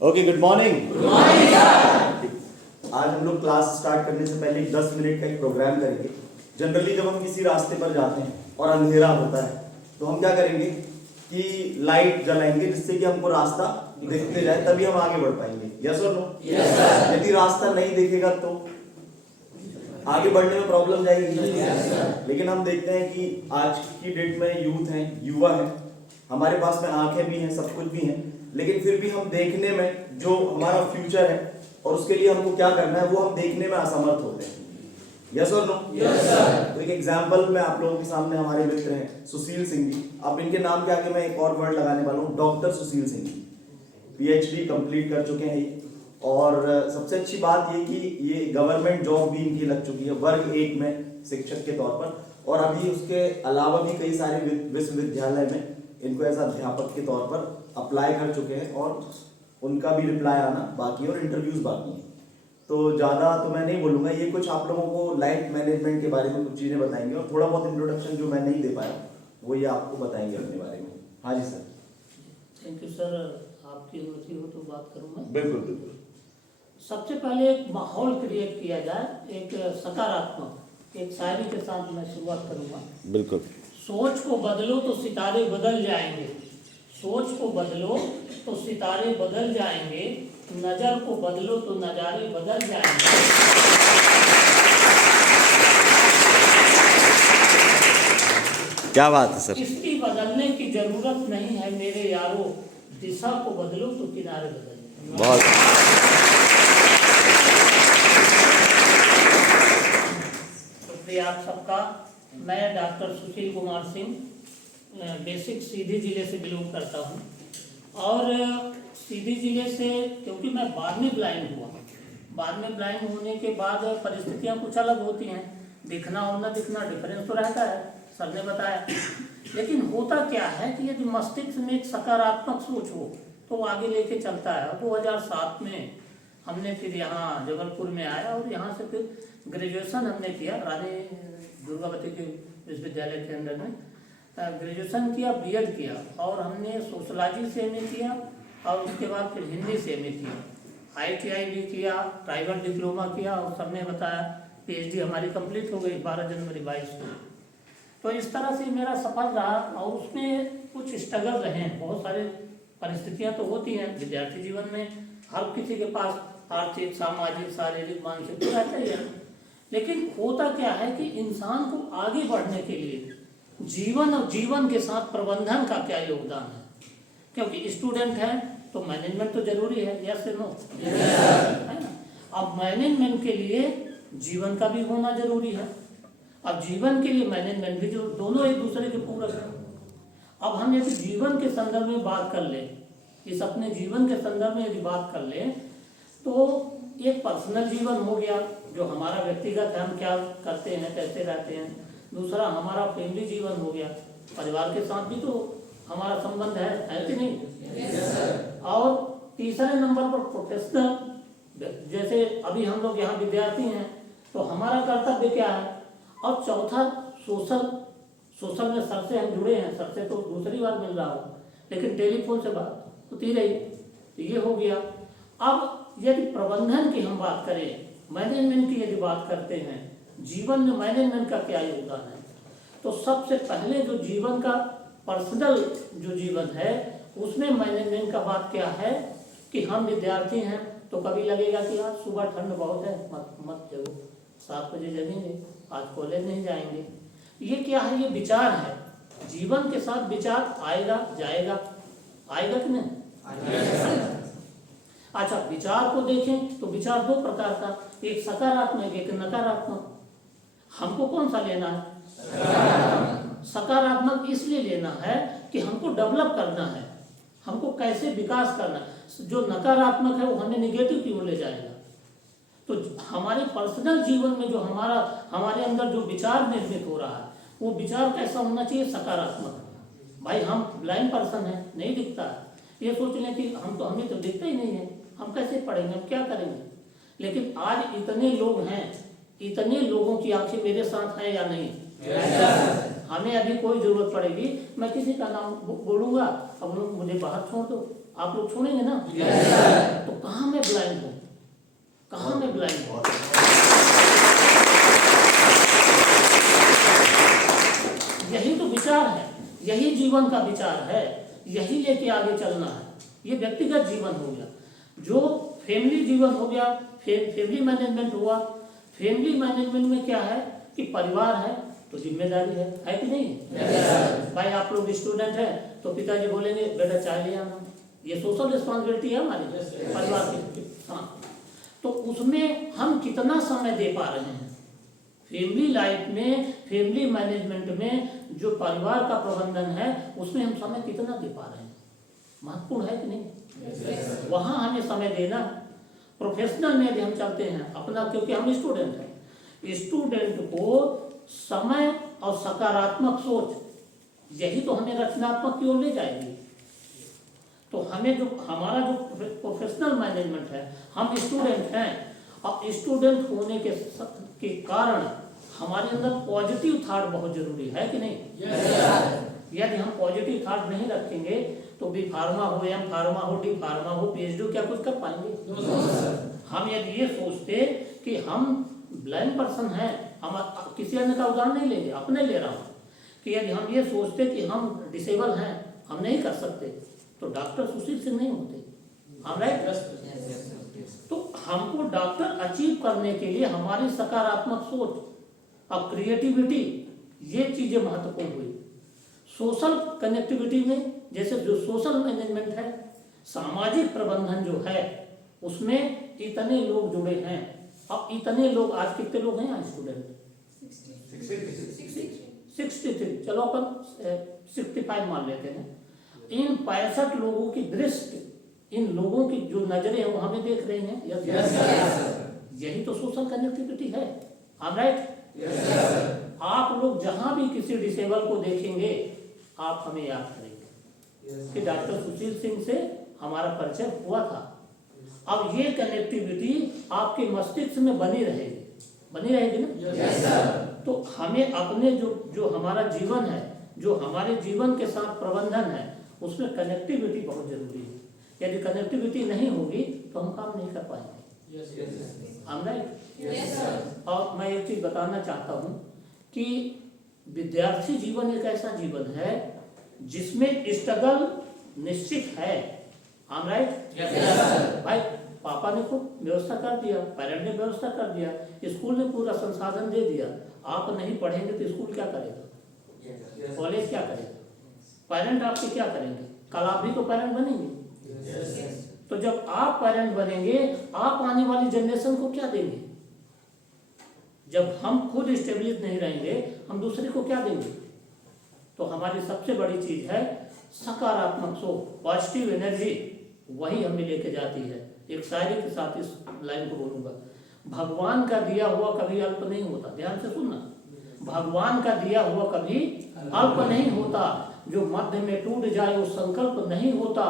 Okay, good morning. Good morning sir. आज हम लोग क्लास स्टार्ट करने से पहले 10 मिनट का एक प्रोग्राम करेंगे। जनरली जब हम किसी रास्ते पर जाते हैं और अंधेरा होता है तो हम क्या करेंगे कि लाइट जलाएंगे जिससे कि हमको रास्ता दिखते जाए, तभी हम आगे बढ़ पाएंगे। यस और नो? Yes sir. यदि रास्ता नहीं दिखेगा तो आगे बढ़ने में प्रॉब्लम जाएगी। yes, लेकिन हम देखते हैं कि आज की डेट में यूथ हैं, युवा हैं, हमारे पास में आंखें भी हैं, सब कुछ भी हैं, लेकिन फिर भी हम देखने में जो हमारा फ्यूचर है और उसके लिए हमको क्या करना है वो हम देखने में असमर्थ होते हैं। यस और नो? Yes sir. तो एक एग्जांपल मैं आप लोगों के सामने, हमारे मित्र हैं सुशील सिंह जी। अब इनके नाम के आगे मैं एक और वर्ड लगाने वाला हूँ, doctor Sushil Singh ji. PhD complete कर चुके हैं और सबसे अच्छी बात ये कि ये गवर्नमेंट जॉब भी इनकी लग चुकी है वर्ग 1 में शिक्षक के तौर पर, और अभी उसके अलावा भी कई सारे विश्वविद्यालय में इनको एज अध्यापक के तौर पर अप्लाई कर चुके हैं और उनका भी रिप्लाई आना बाकी है और इंटरव्यूज बाकी हैं। तो ज़्यादा तो मैं नहीं बोलूँगा, ये कुछ आप लोगों को लाइफ मैनेजमेंट के बारे में कुछ चीज़ें बताएंगे और थोड़ा बहुत इंट्रोडक्शन जो मैं नहीं दे पाया वो ये आपको बताएंगे अपने बारे में। हाँ जी सर। थैंक यू सर, आपकी अनुमति हो तो बात करूँ मैं। बिल्कुल बिल्कुल। सबसे पहले एक माहौल क्रिएट किया जाए, एक सकारात्मक एक शायरी के साथ मैं शुरुआत करूँगा। बिल्कुल। सोच को बदलो तो सितारे बदल जाएंगे, सोच को बदलो तो सितारे बदल जाएंगे, नजर को बदलो तो नजारे बदल जाएंगे। क्या बात है सर। किश्ती बदलने की जरूरत नहीं है मेरे यारो, दिशा को बदलो तो किनारे बदल जाएंगे। बहुत। शुक्रिया आप सबका। मैं डॉक्टर सुशील कुमार सिंह बेसिक सीधी जिले से बिलोंग करता हूँ और सीधी जिले से क्योंकि मैं बाद में ब्लाइंड हुआ, बाद में ब्लाइंड होने के बाद परिस्थितियाँ कुछ अलग होती हैं, दिखना और न दिखना डिफरेंस तो रहता है, सर ने बताया। लेकिन होता क्या है कि यदि मस्तिष्क में एक सकारात्मक सोच हो तो वो आगे लेके चलता है। 2007 में हमने फिर यहाँ जबलपुर में आया और यहाँ से फिर ग्रेजुएशन हमने किया रानी दुर्गावती के विश्वविद्यालय के अंदर में ग्रेजुएशन किया, BEd किया और हमने सोशलॉजी से MA किया और उसके बाद फिर हिंदी से MA किया, ITI भी किया, ट्राइबल डिप्लोमा किया और सबने बताया PhD हमारी कंप्लीट हो गई 12 जनवरी 22 को। तो इस तरह से मेरा सफल रहा और उसमें कुछ स्ट्रगल रहे, बहुत सारे परिस्थितियां तो होती हैं विद्यार्थी जीवन में, हर किसी के पास आर्थिक, सामाजिक, शारीरिक, मानसिक तो रहता ही है। लेकिन होता क्या है कि इंसान को आगे बढ़ने के लिए जीवन और जीवन के साथ प्रबंधन का क्या योगदान है, क्योंकि स्टूडेंट है तो मैनेजमेंट तो जरूरी है। Yes no? है ना? अब मैनेजमेंट के लिए जीवन का भी होना जरूरी है, अब जीवन के लिए मैनेजमेंट भी, जो दोनों एक दूसरे के पूरक है। अब हम यदि जीवन के संदर्भ में बात कर ले, इस अपने जीवन के संदर्भ में यदि बात कर ले तो एक पर्सनल जीवन हो गया जो हमारा व्यक्तिगत है, हम क्या करते हैं, कैसे रहते हैं। दूसरा हमारा फैमिली जीवन हो गया, परिवार के साथ भी तो हमारा संबंध है कि नहीं? yes, और तीसरे नंबर पर प्रोफेशनल, जैसे अभी हम लोग यहाँ विद्यार्थी हैं तो हमारा कर्तव्य क्या है, और चौथा सोशल में सर से हम जुड़े हैं, सर से तो दूसरी बार मिल रहा हो लेकिन टेलीफोन से बात होती रही, तो ये हो गया। अब यदि प्रबंधन की हम बात करें, मैनेजमेंट की यदि बात करते हैं, जीवन में मैनेजमेंट का क्या योगदान है, तो सबसे पहले जो जीवन का पर्सनल जो जीवन है उसमें मैनेजमेंट का बात क्या है कि हम विद्यार्थी हैं तो कभी लगेगा कि यार सुबह ठंड बहुत है, मत जगो, 7 बजे जगेंगे, आज कॉलेज नहीं जाएंगे। ये क्या है? ये विचार है, जीवन के साथ विचार आएगा जाएगा, आएगा कि नहीं? अच्छा, विचार को देखें तो विचार 2 प्रकार का, एक सकारात्मक एक नकारात्मक। हमको कौन सा लेना है? सकारात्मक इसलिए लेना है कि हमको डेवलप करना है, हमको कैसे विकास करना है। जो नकारात्मक है वो हमें निगेटिव की ओर ले जाएगा। तो हमारे पर्सनल जीवन में जो हमारे अंदर जो विचार निर्मित हो रहा है वो विचार कैसा होना चाहिए? सकारात्मक। भाई हम ब्लाइंड पर्सन है, नहीं दिखता है, ये सोच लें कि हमें तो दिखता ही नहीं है, हम कैसे पढ़ेंगे, हम क्या करेंगे। लेकिन आज इतने लोग हैं, इतने लोगों की आंखें मेरे साथ हैं या नहीं? हमें अभी कोई जरूरत पड़ेगी मैं किसी का नाम बोलूंगा, अब लोग मुझे बाहर छोड़ दो, आप लोग छोड़ेंगे ना? तो कहाँ मैं ब्लाइंड हूँ, कहाँ मैं ब्लाइंड हूँ? यही तो विचार है, यही जीवन का विचार है, यही लेके आगे चलना है। ये व्यक्तिगत जीवन हो गया, जो फैमिली जीवन हो गया, फैमिली मैनेजमेंट हुआ। फैमिली मैनेजमेंट में क्या है कि परिवार है तो जिम्मेदारी है कि नहीं? भाई आप लोग स्टूडेंट हैं तो पिताजी बोलेंगे बेटा चाय ले आना, ये सोशल रिस्पॉन्सिबिलिटी है हमारी परिवार की। हाँ, तो उसमें हम कितना समय दे पा रहे हैं फैमिली लाइफ में, फैमिली मैनेजमेंट में, जो परिवार का प्रबंधन है उसमें हम समय कितना दे पा रहे हैं? महत्वपूर्ण है कि नहीं? वहाँ हमें समय देना। प्रोफेशनल में यदि हम चलते हैं अपना, क्योंकि हम स्टूडेंट हैं, स्टूडेंट को समय और सकारात्मक सोच, यही तो हमें रचनात्मक की ओर ले जाएगी। तो हमें जो हमारा जो प्रोफेशनल मैनेजमेंट है, हम स्टूडेंट हैं और स्टूडेंट होने के कारण हमारे अंदर पॉजिटिव थॉट बहुत जरूरी है कि नहीं? यदि हम पॉजिटिव थॉट नहीं रखेंगे तो बी फार्मा हो, एम फार्मा हो, डी फार्मा हो, पीएचडी क्या कुछ कर पाएंगे? हम यदि ये सोचते कि हम ब्लाइंड पर्सन हैं, हम किसी अन्य का उदाहरण नहीं लेंगे, अपने ले रहा हूँ, कि यदि हम ये सोचते कि हम डिसेबल हैं, हम नहीं कर सकते, तो डॉक्टर सुशील सिंह नहीं होते। हम राइट? तो हमको डॉक्टर अचीव करने के लिए हमारी सकारात्मक सोच और क्रिएटिविटी, ये चीजें महत्वपूर्ण हुई। सोशल कनेक्टिविटी में, जैसे जो सोशल मैनेजमेंट है, सामाजिक प्रबंधन जो है, उसमें इतने लोग जुड़े हैं। अब इतने लोग, आज कितने लोग हैं यहाँ स्टूडेंट? 63, चलो अपन 65 मान लेते हैं। इन 65 लोगों की दृष्टि, इन लोगों की जो नजरें वो हमें देख रही हैं। यही तो सोशल कनेक्टिविटी है। हम राइट? आप लोग जहां भी किसी डिसेबल को देखेंगे, आप हमें याद करेंगे कि डॉक्टर सुशील सिंह से हमारा परिचय हुआ था। अब ये कनेक्टिविटी आपके मस्तिष्क में बनी रहेगी ना? तो हमें अपने जो हमारा जीवन है, जो हमारे जीवन के साथ प्रबंधन है, उसमें कनेक्टिविटी बहुत जरूरी है। यदि कनेक्टिविटी नहीं होगी तो हम काम नहीं कर पाएंगे। हम राइट? और मैं एक चीज बताना चाहता हूँ कि विद्यार्थी जीवन एक ऐसा जीवन है जिसमें स्ट्रगल निश्चित है। हम राइट? भाई पापा ने खूब व्यवस्था कर दिया, पेरेंट ने व्यवस्था कर दिया, स्कूल ने पूरा संसाधन दे दिया। आप नहीं पढ़ेंगे तो स्कूल क्या करेगा? कॉलेज क्या करेगा? पेरेंट आपके क्या करेंगे? कल आप भी तो पेरेंट बनेंगे। तो जब आप पेरेंट बनेंगे, आप आने वाली जनरेशन को क्या देंगे? जब हम खुद स्टेबलिश नहीं रहेंगे, हम दूसरे को क्या देंगे? तो हमारी सबसे बड़ी चीज है सकारात्मक सोच, पॉजिटिव एनर्जी, वही हमें लेके जाती है। एक शायरी के साथ इस लाइन को बोलूंगा, भगवान का दिया हुआ कभी अल्प नहीं होता। ध्यान से सुनना, भगवान का दिया हुआ कभी अल्प नहीं होता, जो मध्य में टूट जाए वो संकल्प नहीं होता।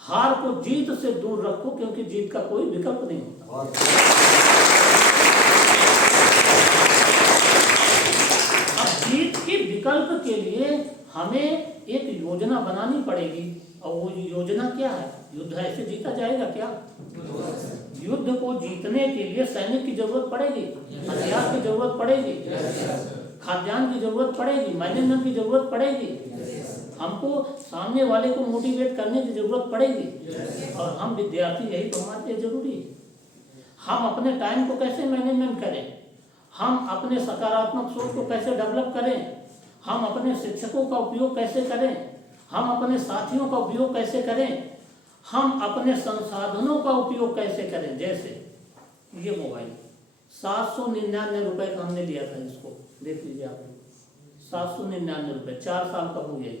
हार को जीत से दूर रखो, क्योंकि जीत का कोई विकल्प नहीं होता। अब जीत के विकल्प के लिए हमें एक योजना बनानी पड़ेगी, और वो योजना क्या है? युद्ध ऐसे जीता जाएगा क्या? युद्ध को जीतने के लिए सैनिक की जरूरत पड़ेगी, हथियार की जरूरत पड़ेगी, खाद्यान्न की जरूरत पड़ेगी, मैनेजमेंट की जरूरत पड़ेगी, हमको सामने वाले को मोटिवेट करने की जरूरत पड़ेगी। और हम विद्यार्थी, यही तो हमारे लिए जरूरी है। हम अपने टाइम को कैसे मैनेजमेंट करें, हम अपने सकारात्मक सोच को कैसे डेवलप करें, हम अपने शिक्षकों का उपयोग कैसे करें, हम अपने साथियों का उपयोग कैसे करें, हम अपने संसाधनों का उपयोग कैसे करें। जैसे ये मोबाइल 799 रुपए का हमने लिया था, इसको देख लीजिए आप, 799 रुपए, 4 साल का हो गया।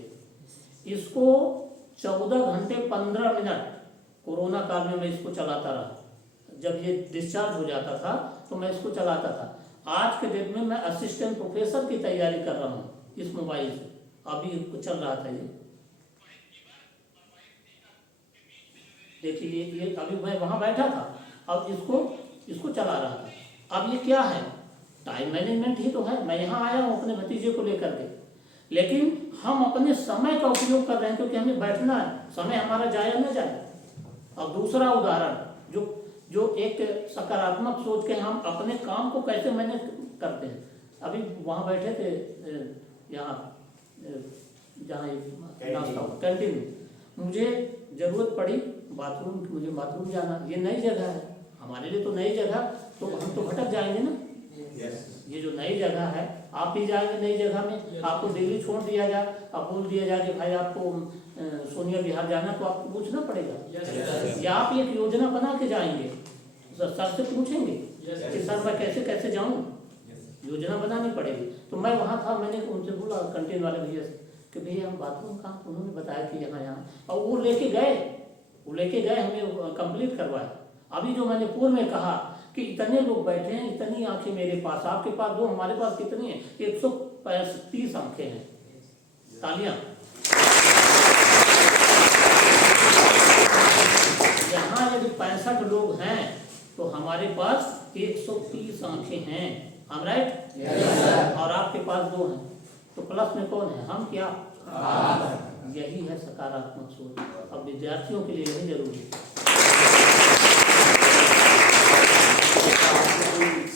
इसको 14 घंटे 15 मिनट कोरोना काल में मैं इसको चलाता रहा। जब ये डिस्चार्ज हो जाता था तो मैं इसको चलाता था। आज के डेट में मैं असिस्टेंट प्रोफेसर की तैयारी कर रहा हूँ इस मोबाइल से। अभी चल रहा था ये, देखिए ये अभी मैं वहाँ बैठा था, अब इसको चला रहा था। अब ये क्या है? टाइम मैनेजमेंट ही तो है। मैं यहाँ आया हूँ अपने भतीजे को लेकर के, लेकिन हम अपने समय का उपयोग कर रहे हैं, क्योंकि हमें बैठना है, समय हमारा जाया न जाए। और दूसरा उदाहरण जो जो एक सकारात्मक सोच के हम अपने काम को कैसे मैनेज करते हैं। अभी वहाँ बैठे थे यहाँ जहाँ नाश्ता कैंटीन में, मुझे जरूरत पड़ी बाथरूम की, मुझे बाथरूम जाना, ये नई जगह है हमारे लिए, तो नई जगह तो हम तो भटक जाएंगे ना। ये जो नई जगह है, आप भी जाएंगे नई जगह में, आपको दिल्ली छोड़ दिया जाए, अब बोल दिया जाए कि भाई आपको सोनिया विहार जाना, तो आपको पूछना पड़ेगा। या आप एक योजना बना के जाएंगे, सर से पूछेंगे कि सर मैं कैसे कैसे जाऊँ, योजना बनानी पड़ेगी। तो मैं वहाँ था, मैंने उनसे बोला कैंटीन वाले भैया से कि भैया हम बाथरूम कहाँ, उन्होंने बताया कि यहाँ यहाँ, और वो लेके गए हमें कंप्लीट करवाया। अभी जो मैंने पूर्व में कहा कि इतने लोग बैठे हैं, इतनी आंखें मेरे पास, आपके पास दो, हमारे पास कितनी है, 135 आंखें हैं। तालियां। यहाँ यदि 65 लोग हैं तो हमारे पास 130 आंखें हैं। हम राइट? और आपके पास 2 हैं, तो प्लस में कौन है, हम क्या? यही है सकारात्मक सोच। अब विद्यार्थियों के लिए यही जरूरी है।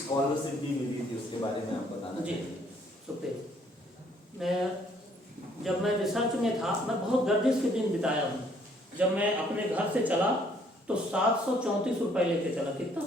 स्कॉलरशिप भी मिली थी, उसके बारे में आप बताना जी सुखदेव, जब मैं रिसर्च में था, मैं बहुत गर्दिश के दिन बिताया हूँ। जब मैं अपने घर से चला तो 734 रुपए लेके चला। कितना?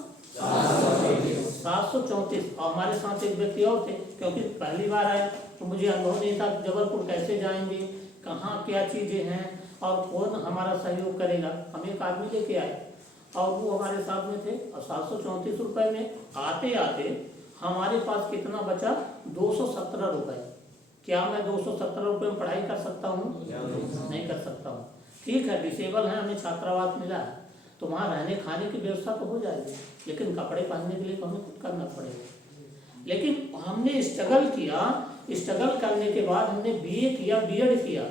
734। और हमारे साथ एक व्यक्ति और थे, क्योंकि पहली बार आए तो मुझे अनुभव नहीं था जबलपुर कैसे जाएंगे, कहाँ क्या चीज़ें हैं और कौन हमारा सहयोग करेगा। हम एक आदमी लेके आए और वो हमारे साथ में थे, और 734 रुपए में आते आते हमारे पास कितना बचा? 217 रुपए। क्या मैं 217 रुपए में पढ़ाई कर सकता हूँ? नहीं कर सकता हूँ। ठीक है, डिसेबल है, हमें छात्रावास मिला है, तो वहाँ रहने खाने की व्यवस्था तो हो जाएगी, लेकिन कपड़े पहनने के लिए तो हमें खुद करना पड़ेगा। लेकिन हमने स्ट्रगल किया, स्ट्रगल करने के बाद हमने बीए किया, बीएड किया,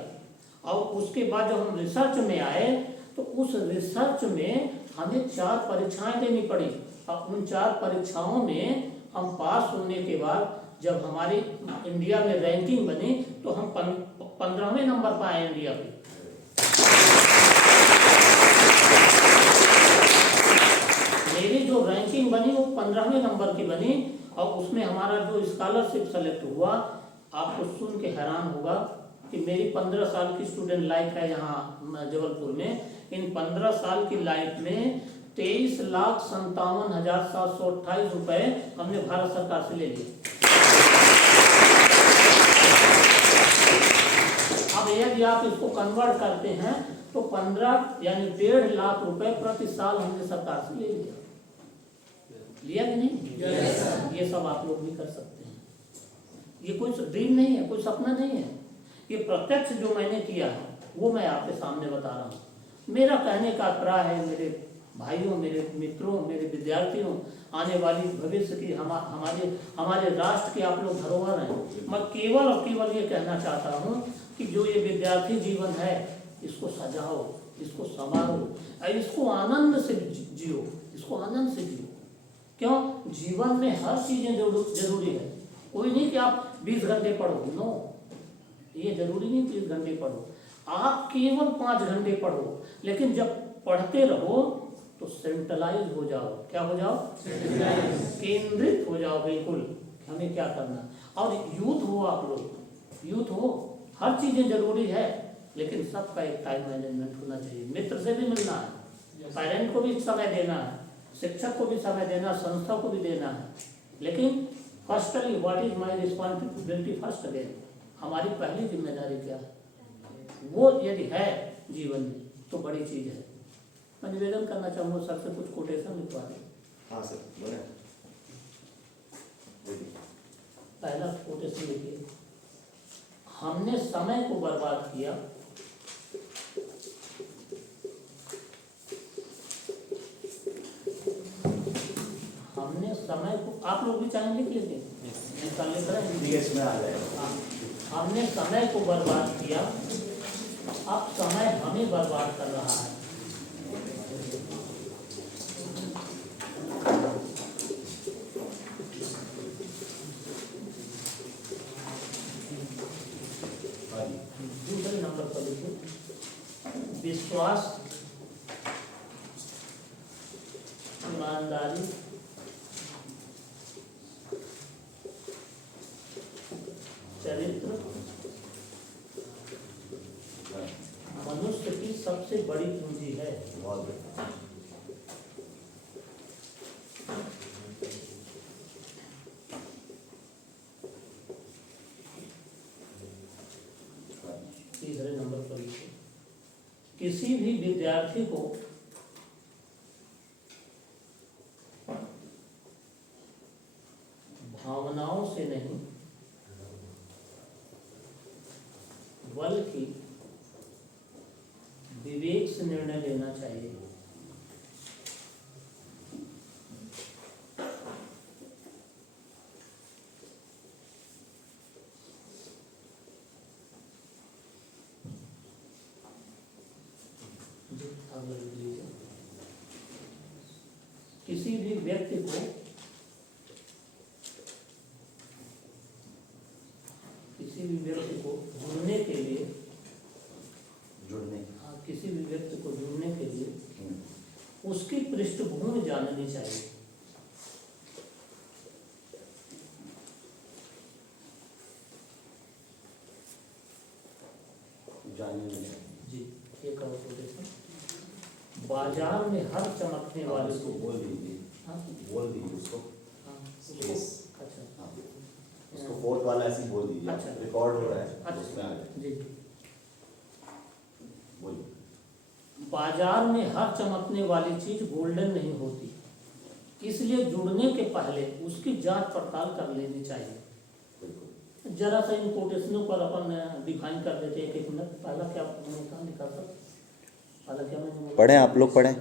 और उसके बाद जब हम रिसर्च में आए तो उस रिसर्च में हमें 4 परीक्षाएं देनी पड़ी, और उन 4 परीक्षाओं में हम पास होने के बाद जब हमारी इंडिया में रैंकिंग बनी तो हम 15वें नंबर पर आए इंडिया पे। मेरी जो रैंकिंग बनी वो 15वें नंबर की बनी, और उसमें हमारा जो स्कॉलरशिप सेलेक्ट हुआ, आपको सुन के हैरान होगा कि मेरी 15 साल की स्टूडेंट लाइफ है यहाँ जबलपुर में। इन 15 साल की लाइफ में 23,57,728 रुपए हमने भारत सरकार से ले लिए। अब यदि आप इसको कन्वर्ट करते हैं तो 15 यानी 1.5 लाख रुपए प्रति साल हमने सरकार से ले लिया कि नहीं? ये सब आप लोग भी कर सकते हैं। ये कोई ड्रीम नहीं है, कोई सपना नहीं है, ये प्रत्यक्ष जो मैंने किया है वो मैं आपके सामने बता रहा हूँ। मेरा कहने का अभिप्राय है, मेरे भाइयों, मेरे मित्रों, मेरे विद्यार्थियों, आने वाली भविष्य की हमारे राष्ट्र के आप लोग धरोहर हैं। मैं केवल और केवल ये कहना चाहता हूँ कि जो ये विद्यार्थी जीवन है, इसको सजाओ, इसको संवारो, इसको आनंद से जियो, इसको आनंद से जियो। क्यों? जीवन में हर चीजें जरूरी है। कोई नहीं कि आप 20 घंटे पढ़ो, नो, ये जरूरी नहीं 20 घंटे पढ़ो, आप केवल 5 घंटे पढ़ो, लेकिन जब पढ़ते रहो तो सेंट्रलाइज हो जाओ। क्या हो जाओ? केंद्रित हो जाओ बिल्कुल, हमें क्या करना। और यूथ हो आप लोग, यूथ हो, हर चीजें जरूरी है, लेकिन सबका एक टाइम मैनेजमेंट होना चाहिए। मित्र से भी मिलना है, पेरेंट को भी समय देना है, शिक्षक को भी समय देना, संस्था को भी देना है, लेकिन firstly what is my responsibility first again, हमारी पहली जिम्मेदारी क्या है, वो यदि है जीवन में तो बड़ी चीज है। मैं निवेदन करना चाहूँगा सर से कुछ कोटेशन लिखवा दें। हाँ सर, बोले। पहला कोटेशन लिखिए, हमने समय को बर्बाद किया, हमने समय को, आप लोग भी चाहें लिख लीजिए, लिख रहे हैं, इसमें आ जाएगा। हमने समय को बर्बाद किया, अब समय हमें बर्बाद कर रहा है। दूसरे नंबर पर लिखिए, विश्वास ईमानदारी, चरित्र मनुष्य की सबसे बड़ी पूंजी है। बहुत बढ़िया। तीसरे नंबर पर लिखिए, किसी भी विद्यार्थी को भावनाओं से नहीं बल्कि विवेक से निर्णय लेना चाहिए। किसी भी व्यक्ति को जुड़ने के लिए किसी भी व्यक्ति को जुड़ने के लिए उसकी पृष्ठभूमि जाननी चाहिए। जी, एक और कोटेशन, बाजार में हर चमकने वाले उसको बोल दीजिए। हाँ? बोल दीजिए उसको। Space। अच्छा, उसको फोर्थ वाला ऐसे ही बोल दीजिए। अच्छा। रिकॉर्ड हो रहा है। अच्छा। उसमें आ जाए। जी, बोलिए। बाजार में हर चमकने वाली चीज गोल्डन नहीं होती, इसलिए जुड़ने के पहले उसकी जांच पड़ताल कर लेनी चाहिए। बिल्कुल। जरा सा इन कोटेशनों पर अपन डिफाइन कर देते हैं। एक मिनट, पहला क्या मैंने कहा लिखा था, पहला क्या मैंने पढ़ें आप लोग पढ़ें।